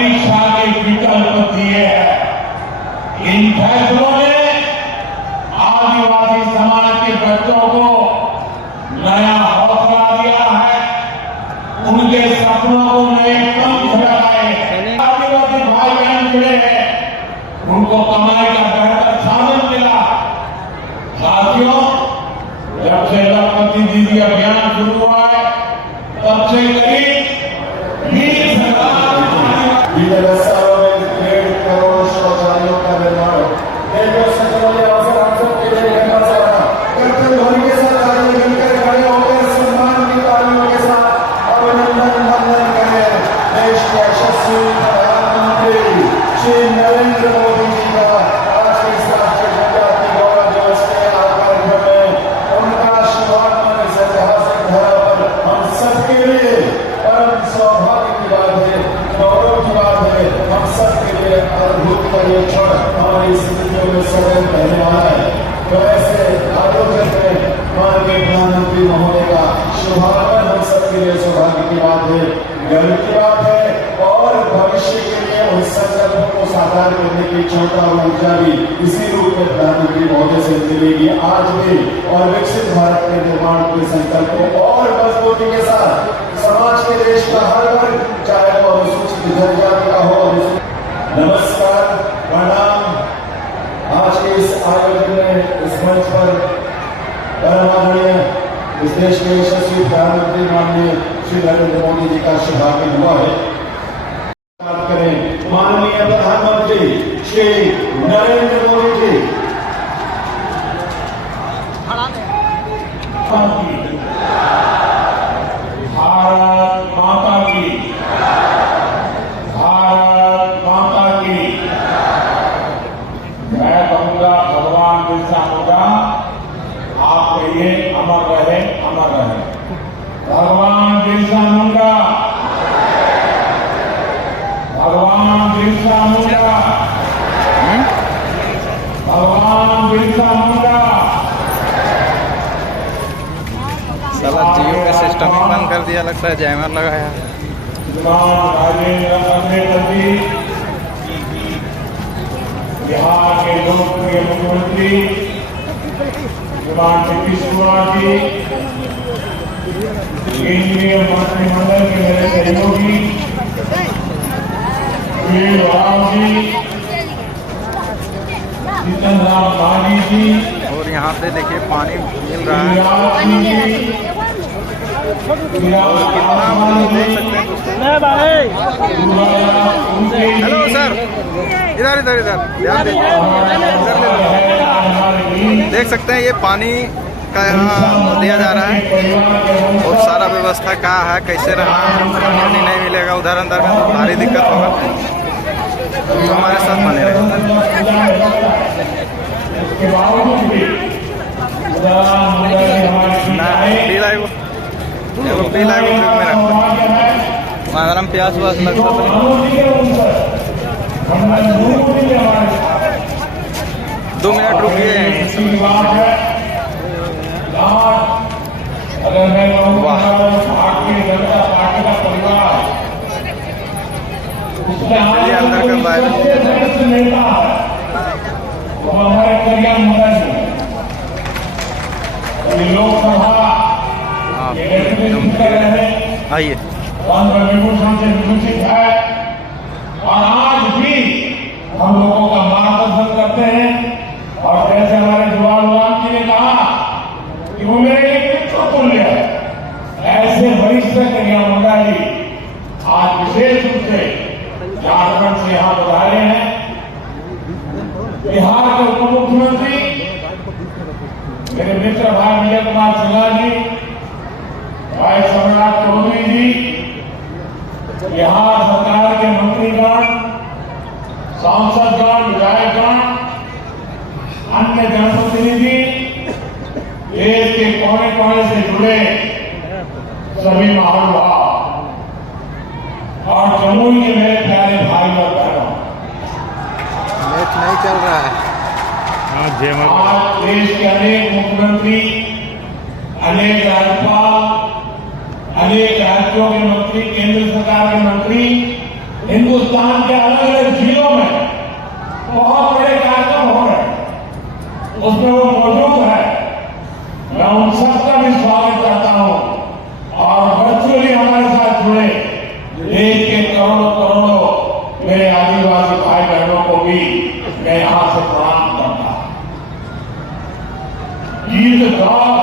परीक्षा के विकल्प दिए हैं। इन फैसलों ने आदिवासी समाज के बच्चों को नया हौसला दिया है, उनके सपनों को नए पंख लगाए हैं। आदिवासी भाई बहन जुड़े हैं, उनको कमाई का बेहतर साधन मिला। साथियों, जब से लखपति दीदी अभियान शुरू हुआ है, तब से करीब 20 सालों में 1.5 करोड़ शौचालयों का निर्माण रेलवे सचिवालय के साथ आगे मिलकर खड़े होकर सम्मान की तालियों के साथ अभिनंदन वंदन करें देश के यशस्वी प्रधानमंत्री श्री नरेंद्र मोदी जी का आज के इस राष्ट्रीय जनजाति गौरव दिवस के कार्यक्रम में उनका शुभागमन इस ऐतिहासिक धरा पर हम सबके लिए परम सौभाग्य की बात है, गौरव की बात है। हम सबके लिए अद्भुत परीक्षण हमारी स्थितियों में सदैव रहने वाला है। तो ऐसे आयोजन में माननीय प्रधानमंत्री महोदय का शुभागमन हम सबके लिए सौभाग्य की बात है, गर्व की बात है। और भविष्य के लिए उन संकल्पों को साकार करने की क्षमता और ऊर्जा भी इसी रूप में प्रधानमंत्री महोदय से मिलेगी आज भी। और विकसित भारत के निर्माण के संकल्प को और मजबूती के साथ समाज के देश का हर वर्ग, चाहे वो अनुसूचित जनजाति का हो। नमस्कार, प्रणाम। आज के इस आयोजन में इस मंच पर परमाणु इस देश के यशस्वी प्रधानमंत्री माननीय श्री नरेंद्र मोदी जी का शुभागमन हुआ है। करें माननीय प्रधानमंत्री श्री नरेंद्र मोदी जी। भारत माता की, भारत माता की। मैं कहूंगा भगवान बिरसा मुंडा आपके लिए अमर रहे, अमर रहे। भगवान बिरसा मुंडा, भगवान बिरसा मुंडा, भगवान बिरसा मुंडा। साला जियो का सिस्टम ही बंद कर दिया, लगता है जैमर लगाया। राजेंद्र अग्रवाल जी, बिहार के लोकप्रिय मुख्यमंत्री श्रीमान नीतीश कुमार जी, केंद्रीय मंत्रिमंडल के मेरे सहयोगी राव जी, जीतन राम मांझी जी, और यहाँ पे देखिए पानी मिल रहा है और कितना मतलब देख सकते हैं दोस्तों। हेलो सर, इधर इधर इधर ध्यान दीजिए। देख सकते हैं ये पानी का यहाँ दिया जा रहा है और सारा व्यवस्था कहाँ है, कैसे रहना है। पानी नहीं मिलेगा उधर अंदर में तो भारी दिक्कत होगा, तो हमारे साथ बने रहे। अगर हम प्यास व्यास लगता तो 2 मिनट रुकिए। चलिए अंदर का लोकसभा आइए। विभूषण से विभूषित है और आज भी हम लोगों का मार्गदर्शन करते हैं। और जैसे हमारे जवाहर लाल जी ने कहा कि वो मेरे लिए पितृ तुल्य है, ऐसे वरिष्ठ कन्या मुंडा जी आज विशेष रूप से झारखंड से यहाँ पधारे हैं। बिहार के उप मुख्यमंत्री मेरे मित्र भाई विजय कुमार सिन्हा जी, भाई सम्राट चौधरी जी, बिहार सरकार के मंत्रीगण, सांसदगण, विधायकगण, अन्य जनप्रतिनिधि, देश के कोने कोने से जुड़े सभी महानुभाव और जमुई के मेरे प्यारे भाई और बहनों, मैच नहीं चल रहा है। आज देश के अनेक मुख्यमंत्री, अनेक राज्यपाल, अनेक राज्यों के मंत्री, केंद्र सरकार के मंत्री हिंदुस्तान के अलग अलग जिलों में बहुत बड़े कार्यक्रम हो रहे हैं, उसमें वो मौजूद है। मैं उन सबका भी स्वागत करता हूं और वर्चुअली हमारे साथ जुड़े देश के करोड़ों करोड़ों मेरे आदिवासी भाई बहनों को भी मैं यहां से प्रणाम करता हूं। गीत गौर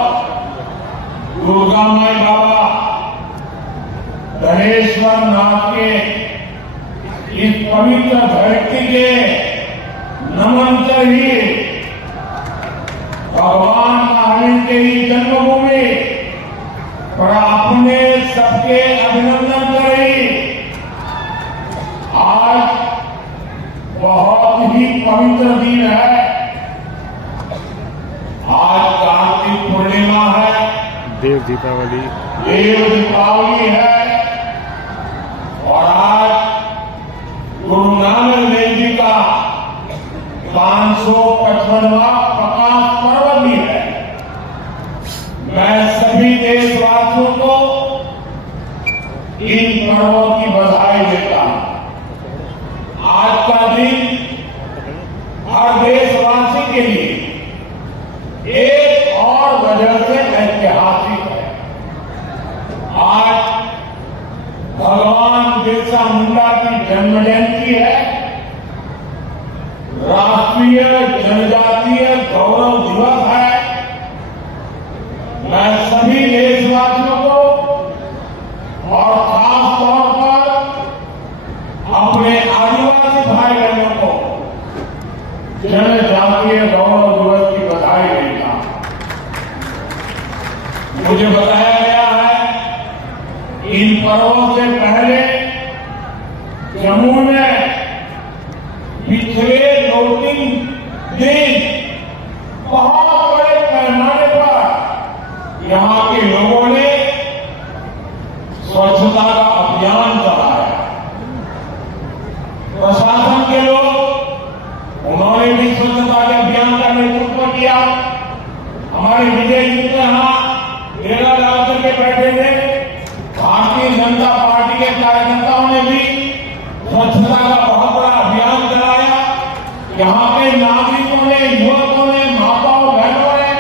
दुर्गा माई बाबा धनेश्वर नाथ के इस पवित्र धरती के नमन कर ही भगवान महावीर के ही जन्मभूमि और अपने सबके अभिनंदन करें। आज बहुत ही पवित्र दिन है। आज कार्तिक पूर्णिमा है, देव दीपावली है और आज गुरु नानक देव जी का 555वां प्रकाश पर्व भी है। मैं सभी देशवासियों को इन पर्वों की बधाई देता हूं। आज का दिन हर देशवासी के लिए एक और वजह से ऐतिहासिक है। आज भगवान बिरसा मुंडा की जन्म जयंती है। राष्ट्रीय जनजातीय गौरव दिवस है। मैं सभी देशवासियों को और खास तौर पर अपने आदिवासी भाई बहनों को जनजातीय गौरव दिवस की बधाई देता हूं। मुझे बताया गया है इन पर्वों से पहले जम्मू में पिछले 2-3 दिन बहुत बड़े पैमाने पर यहां के लोगों ने स्वच्छता का अभियान चलाया। प्रशासन के लोग उन्होंने भी स्वच्छता के अभियान का नेतृत्व किया। हमारे विजय जी तो यहां डेरा लगा करके बैठे थे। भारतीय जनता पार्टी के कार्यकर्ताओं ने भी स्वच्छता का बहुत बड़ा अभियान चलाया। यहाँ के नागरिकों ने, युवकों ने, माताओं बहनों ने,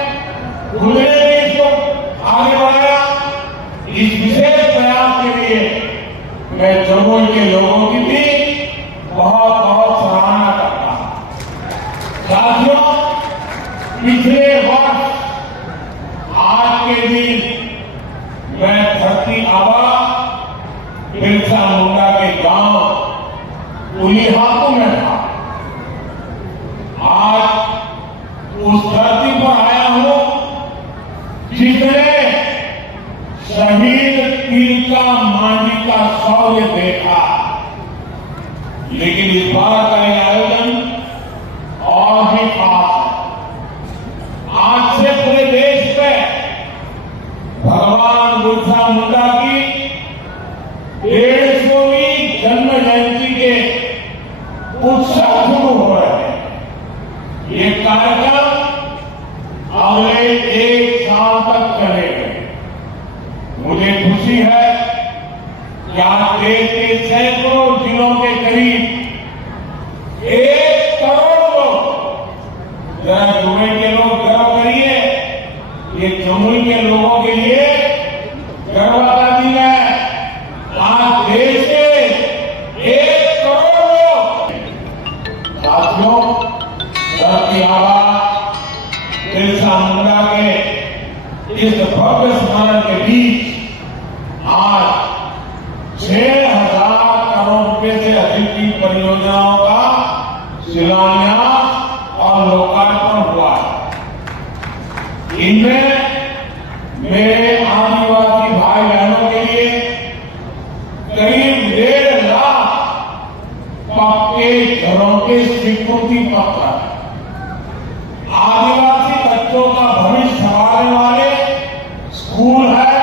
खुले ने इसको आगे बढ़ाया। इस विशेष प्रयास के लिए मैं जम्मू के लोगों की भी बहुत बहुत सराहना करता हूं। साथियों, पिछले वर्ष आज के दिन मैं धरती आबा बिरसा मुंडा के गांव उलिहातू में था। आज उस धरती पर आया हूं जिसने शहीद तिलका मांझी का शौर्य देखा। लेकिन इस बार का यह आयोजन और भी खास है। आज से पूरे देश में भगवान बिरसा मुंडा की 150वीं जन्म जयंती के उत्सव शुरू हो रहे हैं। ये कार्यक्रम अगले 1 साल तक चलेगा। मुझे खुशी है कि आज देश के सैकड़ों जिलों के करीब 1 करोड़ लोग, जरा जुम्मे के लोग गर्व करिए, ये जमुई के लोगों के लिए गर्व का दिन है। आज देश के 1 करोड़ लोग साथियों धरती आबा बिरसा मुंडा के इस भव्य स्मरण के बीच आज 6,000 करोड़ रुपए से अधिक की परियोजनाओं का शिलान्यास और लोकार्पण हुआ है। इनमें मेरे आदिवासी भाई बहनों के लिए करीब 1.5 लाख पक्के घरों के स्वीकृति पत्र, आदिवासी बच्चों का भविष्य संभालने वाले स्कूल है,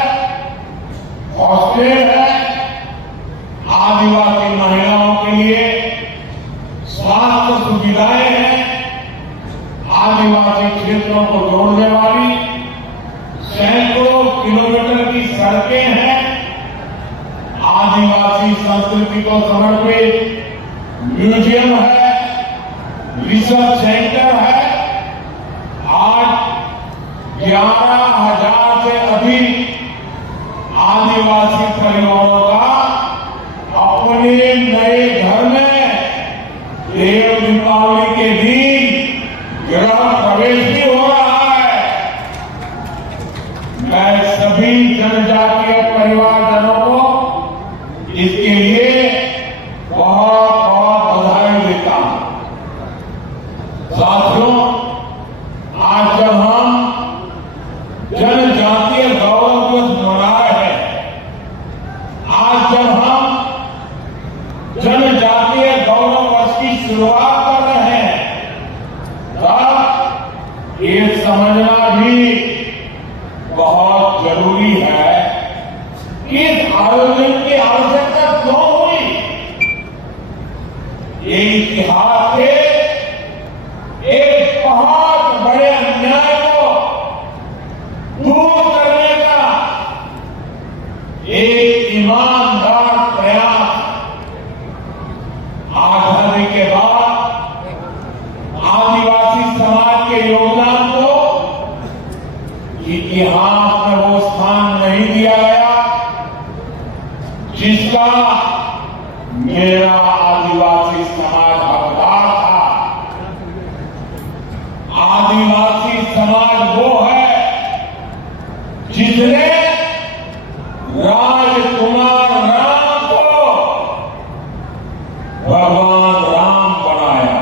हॉस्टल है, आदिवासी महिलाओं के लिए स्वास्थ्य सुविधाएं हैं, आदिवासी क्षेत्रों को जोड़ने वाली सैकड़ों किलोमीटर की सड़कें हैं, आदिवासी संस्कृति संस्कृति को समर्पित म्यूजियम है, रिसर्च सेंटर है। आज 11,000 से अधिक आदिवासी परिवारों का अपने नए घर में देव दीपावली के दिन गृह प्रवेश भी हो रहा है। मैं सभी जनजातीय परिवारजनों को इसके लिए बहुत बहुत बधाई देता हूं। साथियों, आज जब हम जनजातीय गौरव दिवस मना रहे हैं, आज जब हम जनजातीय गौरव वर्ष की शुरुआत कर रहे हैं, तब ये समझना भी बहुत जरूरी है कि इस आयोजन की आवश्यकता क्यों हुई। ये इतिहास के एक बहुत बड़े अन्याय को दूर करने का एक ईमानदार प्रयास। आजादी के बाद आदिवासी समाज के योगदान को इतिहास में वो स्थान नहीं दिया गया जिसका मेरा आदिवासी समाज हकदार था। आदिवासी समाज वो है जिसने राजकुमार राम को भगवान राम बनाया।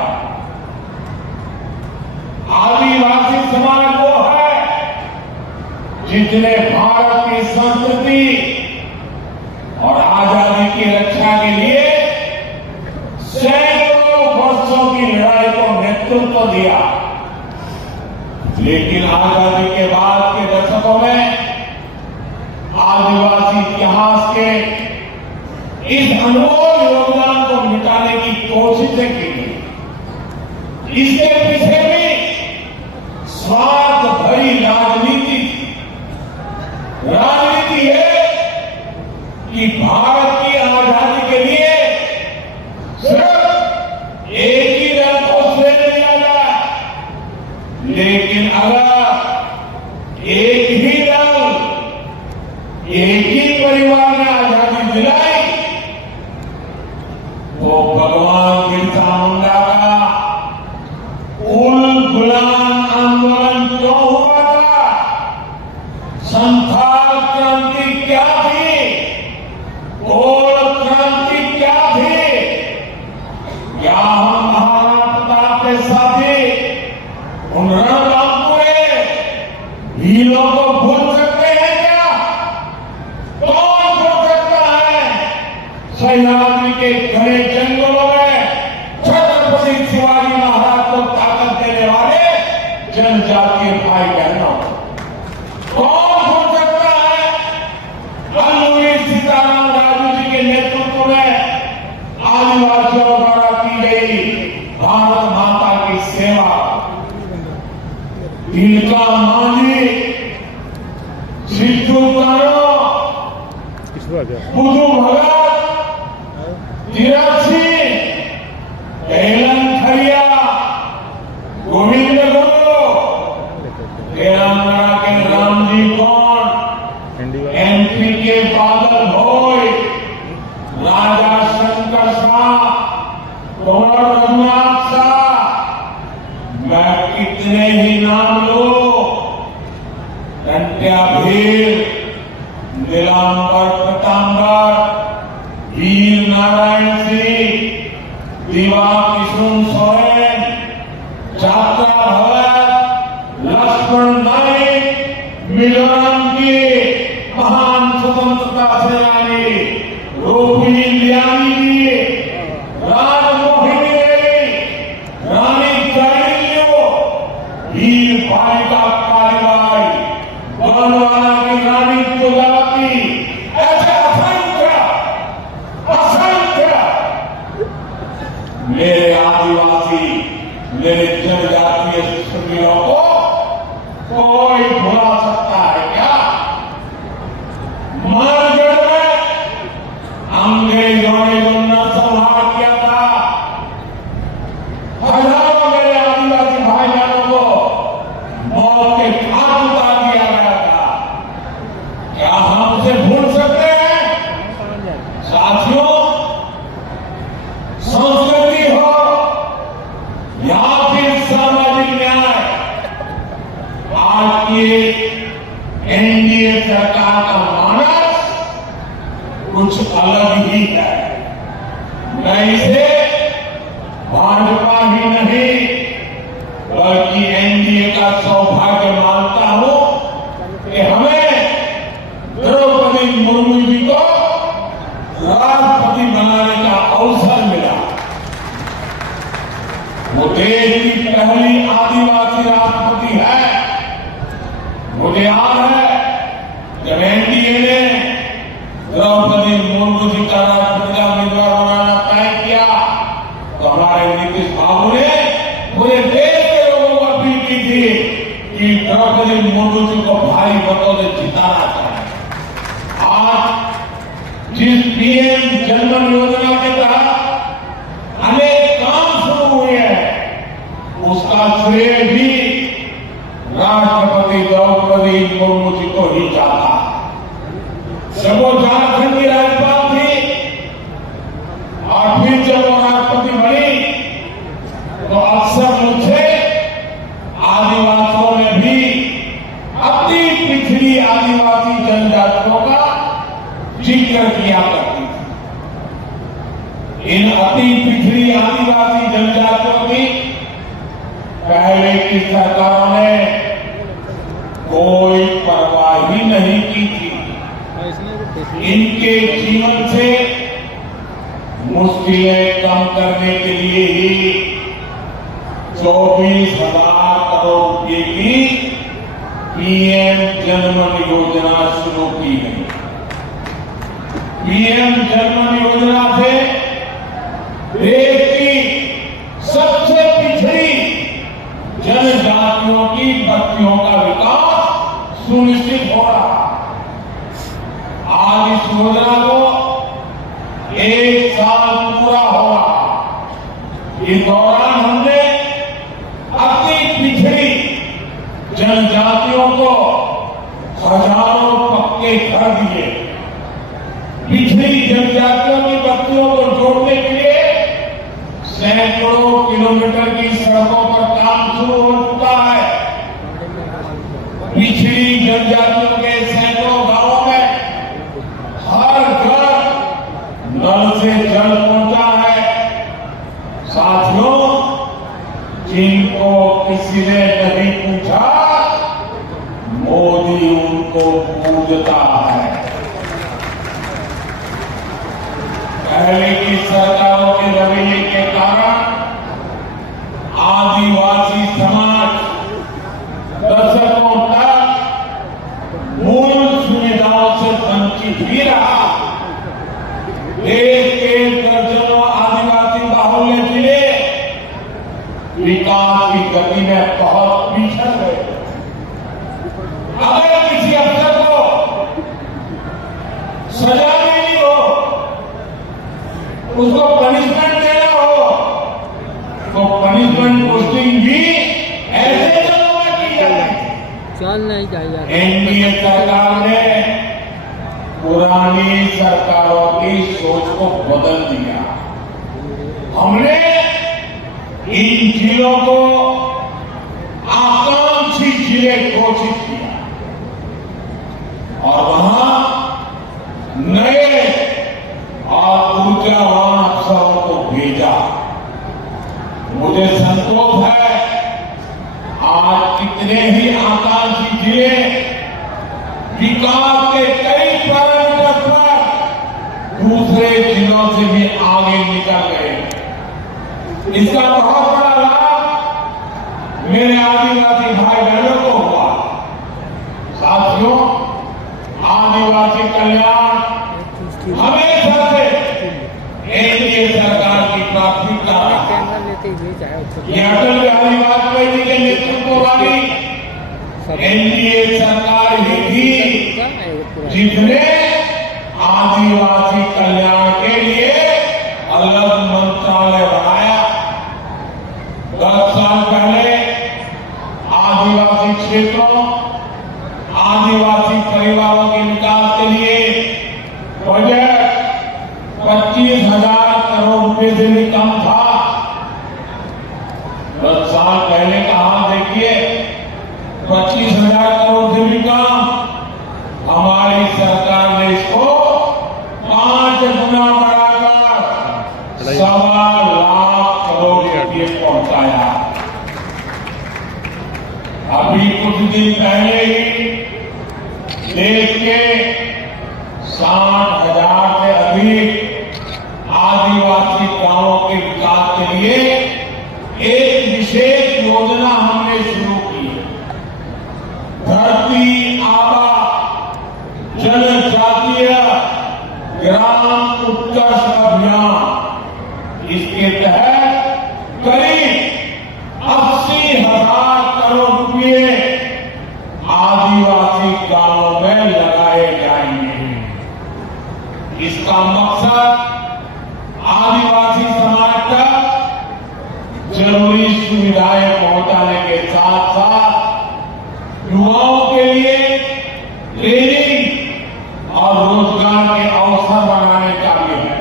आदिवासी समाज वो है जिसने भारत की संस्कृति और आजादी की रक्षा के लिए सैकड़ों वर्षों की लड़ाई को नेतृत्व दिया। लेकिन आजादी के बाद के दशकों में आदिवासी इतिहास के इस अनमोल योगदान को मिटाने की कोशिशें की गई। इसके पीछे भी स्वार्थ भरी राजनीति थी। राजनीति है कि भारत की आजादी के लिए सिर्फ एक ही दल को श्रेय दिया जाए, लेकिन अगर एक ही दल, एक ही परिवार ने आजादी दिलाई तो भगवान बिरसा मुंडा का उल गुलाम आंदोलन क्यों हुआ था? संथाल क्रांति क्या थी? कोल क्रांति क्या थी? क्या हम महाराणा प्रताप के साथी उन रणबांकुरे वीरों को भूल सकते हैं क्या? कौन भूल सकता है सह्याद्री के घने जंगलों में छत्रपति शिवाजी महाराज को ताकत देने वाले जनजातीय भाई बहनों? कौन भूल सकता है अल्लूरी सीताराम राजू जी के नेतृत्व में आदिवासियों द्वारा की गई भारत माता की सेवा? तिलका मांझी, सिद्धू कानो, बुधू भगत, तीरथ सिंह, कैलन खरिया, गोविंद गुरु, तेलंगाना के रामजी कौन, एमपी के बादल भोई, राजा शंकर शाह, कुंवर रघुनाथ शाह, मैं कितने ही नाम लूं, टंट्या भील, नीलांबर पीतांबर, वीर नारायण सिंह, दीवा किशुन सोरेन, जात्रा भगत, लक्ष्मण नाइक, मिजोरम की महान स्वतंत्रता सेनानी रोहिणी लियानी जी, राजमोहिनी देवी, रानी करियो, वीर बालिका कालीबाई, बलवाना की रानी तुलसी, ऐसे असंख्य असंख्य मेरे आदिवासी, मेरे जनजातीय सुनियों को कोई भुला सकता है क्या? मारगढ़ में अंग्रेजों ने संस्कृति हो या फिर सामाजिक न्याय, आज की एनडीए सरकार का मानस कुछ अलग ही है। मैं इसे भाजपा ही नहीं बल्कि एनडीए का सौभाग्य मानता हूं कि हमें द्रौपदी मुर्मू जी को राष्ट्रपति बनाने का अवसर मिला। वो देश की पहली आदिवासी राष्ट्रपति है। मुझे याद है जब एनडीए ने द्रौपदी मुर्मू जी का राष्ट्रपति का उम्मीदवार बनाना तय किया तो हमारे नीतीश बाबू ने पूरे देश के लोगों को अपील की थी कि द्रौपदी मुर्मू जी को भारी मतों से जिताना चाहिए। आज जिस पीएम जनधन योजना के तहत अनेक काम शुरू हुए हैं उसका श्रेय भी राष्ट्रपति द्रौपदी मुर्मू जी को ही जाता है। जब वो झारखंड की राज्यपाल थी और फिर जब वो राष्ट्रपति बनी तो अक्सर मुझे आदिवासियों ने भी अति पिछड़ी आदिवासी जनजातियों का जिक्र किया करती थी। इन अति पिछड़ी आदिवासी जनजातियों की पहले की सरकारों ने कोई परवाह ही नहीं की थी। इनके जीवन से मुश्किलें कम करने के लिए ही 24,000 करोड़ रुपए की पीएम जनधन योजना शुरू की गई। पीएम जनधन योजना से देश की सबसे पिछड़ी जनजातियों की बस्तियों का विकास सुनिश्चित हो रहा। आज इस योजना को 1 साल पूरा हो रहा। इस दौरान हमने अति पिछड़ी जनजातियों को हजारों पक्के घर दिए। पिछड़ी जनजातियों की बस्तियों को जोड़ने के लिए सैकड़ों किलोमीटर की सड़कों पर काम शुरू हो चुका है। पिछड़ी जनजातियों के सैकड़ों गांवों में हर घर नल से जल पहुंचा है। साथियों, जिनको किसी ने नहीं पूछा मोदी उनको पूजता है। पहले की सरकारों के रवैये के कारण आदिवासी समाज दशकों तक मूल सुविधाओं से वंचित ही रहा। देश के दर्जनों आदिवासी बाहुल्य जिले विकास की गति में बहुत पिछड़ गए। अगर किसी अफसर को सजा देनी हो, उसको पनिशमेंट देना हो तो पनिशमेंट पोस्टिंग भी ऐसे जगह में की जाए। चल नहीं चाहिए। एनडीए सरकार ने पुरानी सरकारों की सोच को बदल दिया। हमने इन जिलों को आकांक्षी जिले घोषित किया और वहां नए और ऊर्जावान अफसरों को भेजा। मुझे संतोष है आज कितने ही आकांक्षी जिले विकास के कई पैरामीटर पर दूसरे जिलों से भी आगे निकल गए। इसका बहुत बड़ा लाभ मेरे आदिवासी भाई बहनों को हुआ। साथियों, आदिवासी कल्याण हमेशा से एनडीए सरकार की प्राथमिकता है। ये अटल बिहारी वाजपेयी जी के नेतृत्व वाली एनडीए सरकार ही थी जिसने आदिवासी कल्याण के लिए अलग मंत्रालय बनाया। 10 साल पहले आदिवासी क्षेत्रों, आदिवासी परिवारों के विकास के लिए बजट 25,000 करोड़ रुपए से भी कम था। 10 साल पहले का हाल देखिए, 25,000 करोड़ से भी कम। हमारी सरकार ने इसको 5 गुना बढ़ाकर 1.25 लाख करोड़ रुपये पहुंचाया। अभी कुछ दिन पहले ही देश के 60,000 से अधिक आदिवासी गांवों के विकास के लिए एक विशेष योजना हमने शुरू की है। धरती आबा जनजातीय ग्राम उत्कर्ष अभियान, इसके तहत करीब 80,000 करोड़ रुपए आदिवासी गांवों में लगाए जाएंगे। इसका मकसद आदिवासी समाज तक जरूरी सुविधाएं पहुंचाने के साथ साथ युवाओं के लिए ट्रेनिंग और रोजगार के अवसर बनाने का भी है।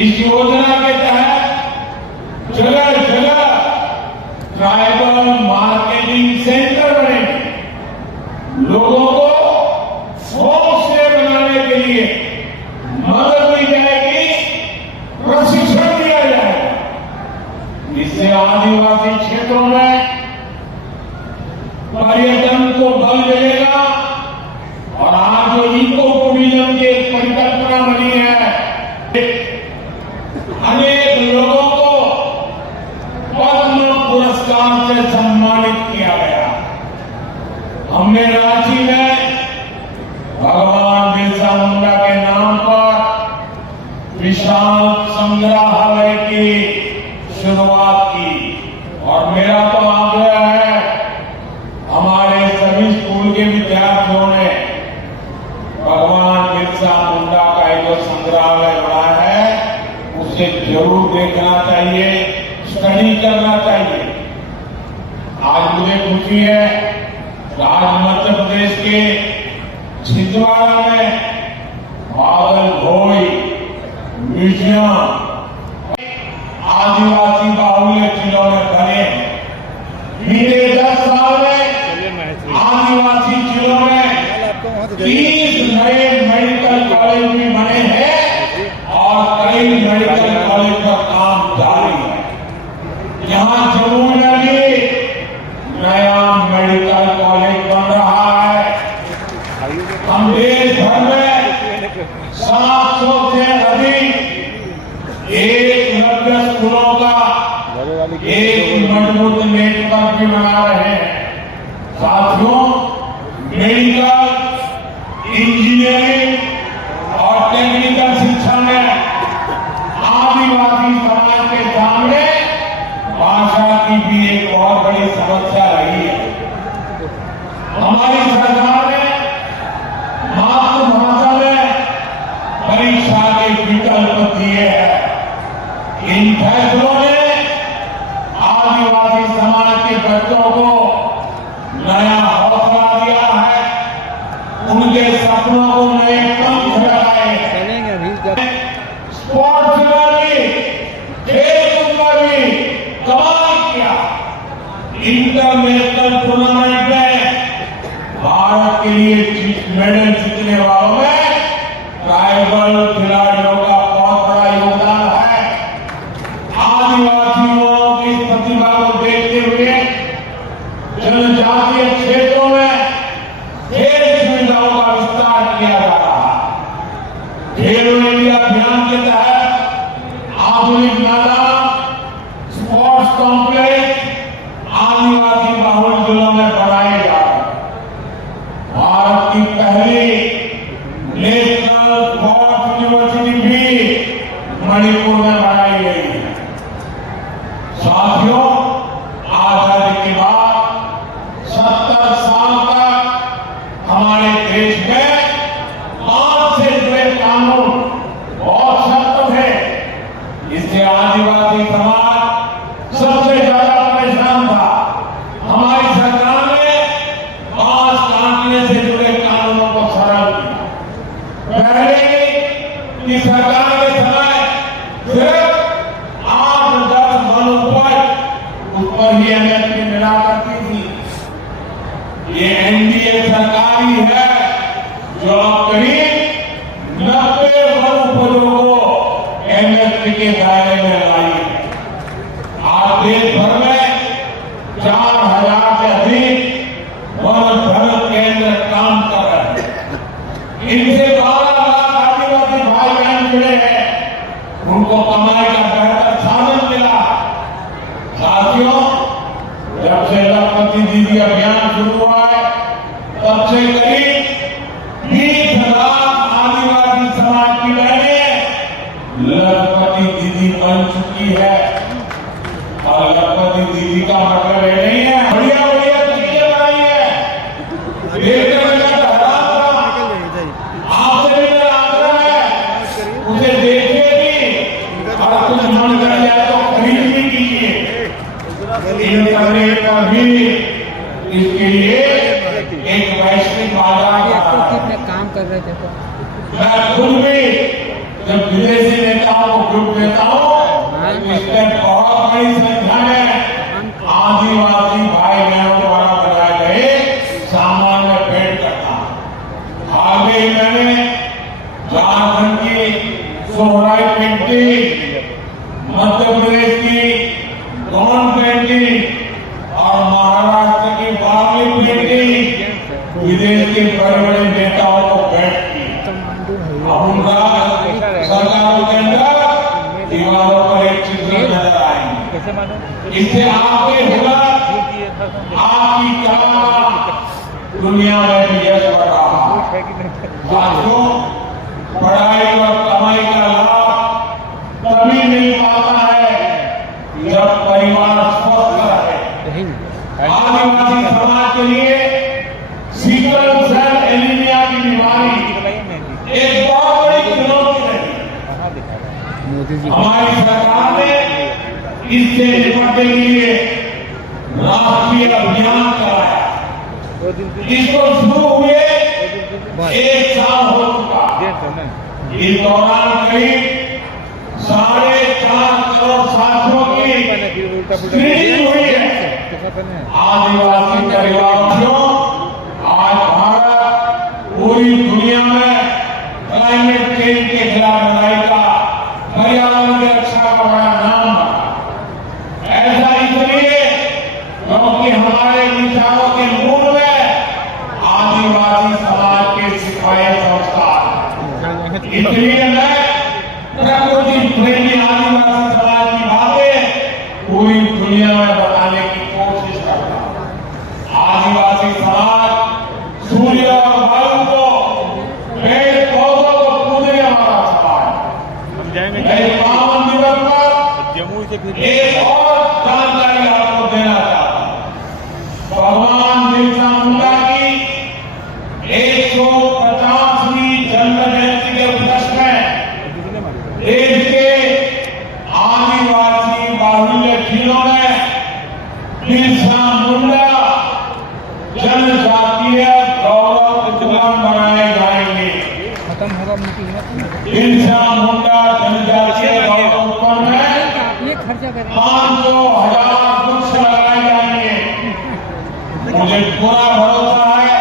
इस योजना के तहत जगह जगह ट्राइबल मार्केटिंग सेंटर बनेंगे। लोगों को होम स्टे बनाने के लिए मदद दी जाएगी, प्रशिक्षण दिया जाएगा। इससे आदिवासी क्षेत्रों में पर्यटन को बल मिलेगा और आज जो इको टूरिज्म की एक परिकल्पना बनी है, अनेक लोगों को पद्म पुरस्कार से सम्मानित किया गया। हमने रांची में भगवान बिरसा मुंडा के नाम पर विशाल संग्रहालय की शुरुआत की और मेरा तो आग्रह है हमारे सभी स्कूल के विद्यार्थियों ने भगवान बिरसा मुंडा का जो संग्रहालय बना है उसे जरूर देखना चाहिए, स्टडी करना चाहिए। आज मुझे खुशी है आज मध्य प्रदेश के छिंदवाड़ा में बादल भोई म्यूजियम आदिवासी बाहुल्य जिलों में बने। बीते 10 साल में आदिवासी जिलों में 30 नए मेडिकल कॉलेज भी बने हैं और कई मेडिकल कॉलेज का काम जारी है। यहाँ जम्मू में भी नया मेडिकल कॉलेज बन रहा है। हम देश भर में 700 से अधिक एकलव्य स्कूलों का एक मजबूत नेटवर्क भी बना रहे हैं। साथियों, मेडिकल, इंजीनियरिंग और टेक्निकल शिक्षा में आदिवासी समाज के सामने भाषा की भी एक बहुत बड़ी समस्या रही है। हमारी सरकार ने मातृभाषा में परीक्षा के विकल्प दिए हैं। इन फैसलों ने आदिवासी समाज के बच्चों को नया हौसला दिया है, उनके सपनों को नए पंख लगाए हैं। चलेंगे अभी स्पोर्ट्स में भी, खेल में भी कमाल किया। इंटरनेशनल टूर्नामेंट में भारत के लिए मेडल जीतने वालों में ट्राइबल खिलाड़ियों का बहुत बड़ा योगदान है। आदिवासी युवाओं की प्रतिभा को देखते हुए जनजातीय क्षेत्रों में खेल सुविधाओं का विस्तार किया जा रहा है। खेलो इंडिया अभियान के तहत आधुनिक मैदान, स्पोर्ट्स कॉम्प्लेक्स आदिवासी बाहुल्य जिलों में बनाए जा रहे हैं। भारत की पहली नेशनल स्पोर्ट्स यूनिवर्सिटी भी मणिपुर में बनाई गई है। साथियों, आजादी के बाद 70 साल तक हमारे देश में 5 से जुड़े कानून बहुत सख्त थे। इससे आदिवासी समाज सबसे ज्यादा परेशान था। हमारी सरकार ने 5 कानून से जुड़े कानूनों को सरल किया। पहले की सरकार के समय सिर्फ ही एमएसपी मिला करती थी। ये एनडीए सरकार ही है जो अब करीब 90 वन उपजों को एमएसपी के दायरे में लाई है। आज देश भर में 4000 से अधिक वन धन केंद्र काम कर रहे हैं। इनसे 12 लाख आदिवासी भाई बहन जुड़े हैं, उनको कमाई का बेहतर साधन मिला। साथियों, जब से लखपति दीदी अभियान शुरू हुआ है तब से करीब 20 लाख आदिवासी समाज की बहनें लखपति दीदी बन चुकी है। और लखपति दीदी का मतलब ये नहीं है बढ़िया बढ़िया चीजें बनाई है, देखने में तो हैरान था। आपसे भी मेरा आग्रह है उसे देखिए और कुछ मन कर जाए तो खरीद भी कीजिए। इन करने का भी इसके लिए एक वैश्विक बाजार कितने काम कर रहे थे तो मैं खुद भी जब विदेशी नेताओं को ग्रुप देता हूँ इसमें बहुत बड़ी संख्या में आदिवासी भाई बहनों द्वारा बनाए गए सामान में भेंट करता हूँ। हाल ही मैंने झारखंड की सोहराई पेंटिंग, मध्य प्रदेश की गौन पेंटिंग और महाराष्ट्र की बावली पेंटिंग विदेश के बड़े बड़े नेताओं को भेंट की। अब उनका सरकारों के अंदर दीवारों पर एक चित्र नजर आएंगे। इससे आपके हुनर, आपकी कला दुनिया में भी यश बढ़ रहा है। साथियों, पढ़ाई और कमाई का लाभ तभी मिल पाता है जब परिवार स्वस्थ रहे। आदिवासी समाज के लिए सिकल सेल एनीमिया की बीमारी एक बहुत बड़ी चुनौती रही। हमारी सरकार ने इससे निपटने के लिए राष्ट्रीय अभियान चलाया। इसको शुरू हुए 1 साल हो चुका। इस दौरान करीब 4.5 करोड़ साथियों की स्क्रीनिंग हुई है। आदिवासी परिवारों, आज भारत पूरी दुनिया में क्लाइमेट चेंज के खिलाफ लड़ाई का, पर्यावरण की रक्षा का बड़ा नाम बना। ऐसा इसलिए क्योंकि हमारे विचारों के मूल में आदिवासी समाज के सिखाए संस्कार। इसलिए मैं प्रकृति प्रेमी आदिवासी समाज की बातें पूरी दुनिया में बताने की कोशिश करता हूं। आदिवासी समाज सूर्य और वायु को, पेड़ पौधों को पूजने वाला समाज है। इस पावन दिवस पर एक और जानकारी आपको देना चाहता हूं। भगवान बिरसा मुंडा की 150वीं जन्म जयंती के उपलक्ष्य में देश के आदिवासी बाहुल्य जिलों में बिरसा मुंडा जनजातीय गौरव दिवस मनाए जाएंगे। बिरसा मुंडा जनजातीय गौरव उत्सव में 500,000 वृक्ष लगाए जाएंगे। मुझे पूरा भरोसा है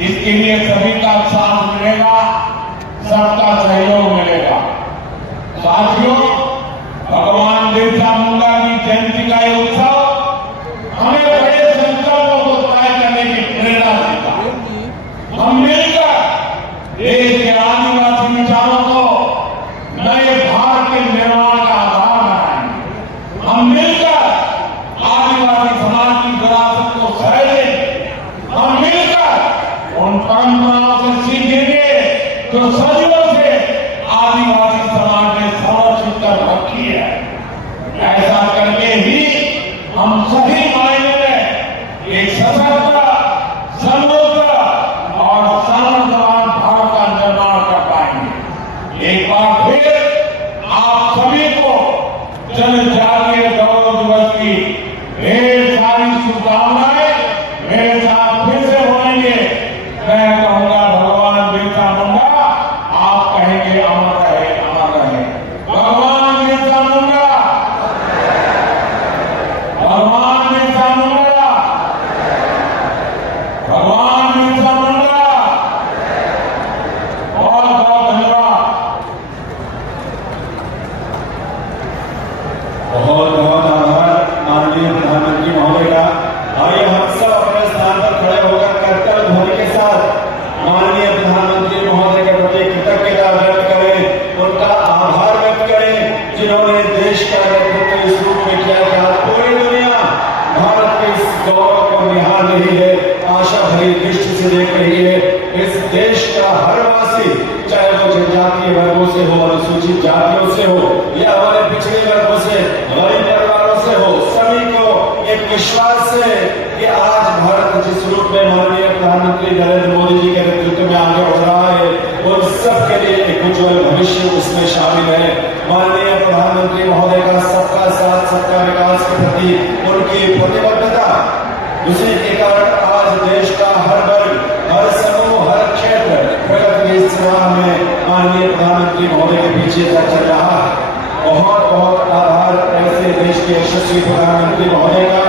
इसके लिए सभी का साथ मिलेगा, सबका सहयोग मिलेगा। साथियों, भगवान बिरसा मुंडा की जयंती का ये उत्सव हमें बड़े संकल्पों को तय करने की प्रेरणा देता है। हम मिलकर देश के आदिवासी विचारों को नए भारत के निर्माण का आधार बनाएंगे। हम मिलकर आदिवासी समाज की विरासत को सहेजेंगे। हम मिलकर उन परंपराओं से सीखेंगे जो सदियों से आदिवासी समाज ने संरक्षित कर रखी है। ऐसा करके ही हम सही मायने में एक सशक्त, समृद्ध और सामर्थ्यवान भारत का निर्माण कर पाएंगे। एक बार फिर आप सभी को जनजातीय गौरव दिवस की ढेर सारी शुभकामनाएं। मेरे साथ फिर से होंगे। मैं कहूंगा भगवान बिरसा मुंडा, आप कहेंगे अमर रहे, अमर रहे। भगवान बिरसा मुंडा, भगवान से देख रही है। इस देश का हर वासी, चाहे वो जनजातीय वर्गों से हो, अनुसूचित जातियों से हो या हमारे पिछड़े वर्गों से, गरीब परिवारों से हो, सभी को एक विश्वास है कि आज भारत जिस रूप में माननीय प्रधानमंत्री नरेंद्र मोदी जी के नेतृत्व में आगे बढ़ रहा है, उन सबके लिए एक उज्जवल भविष्य उसमें शामिल है। माननीय प्रधानमंत्री महोदय का सबका साथ सबका विकास के प्रति उनकी प्रतिबद्धता, उसी के कारण आज देश का हर वर्ग, हर समूह, हर क्षेत्र प्रगति की इस राह में माननीय प्रधानमंत्री महोदय के पीछे चल रहा है। बहुत बहुत आभार ऐसे देश के यशस्वी प्रधानमंत्री महोदय का।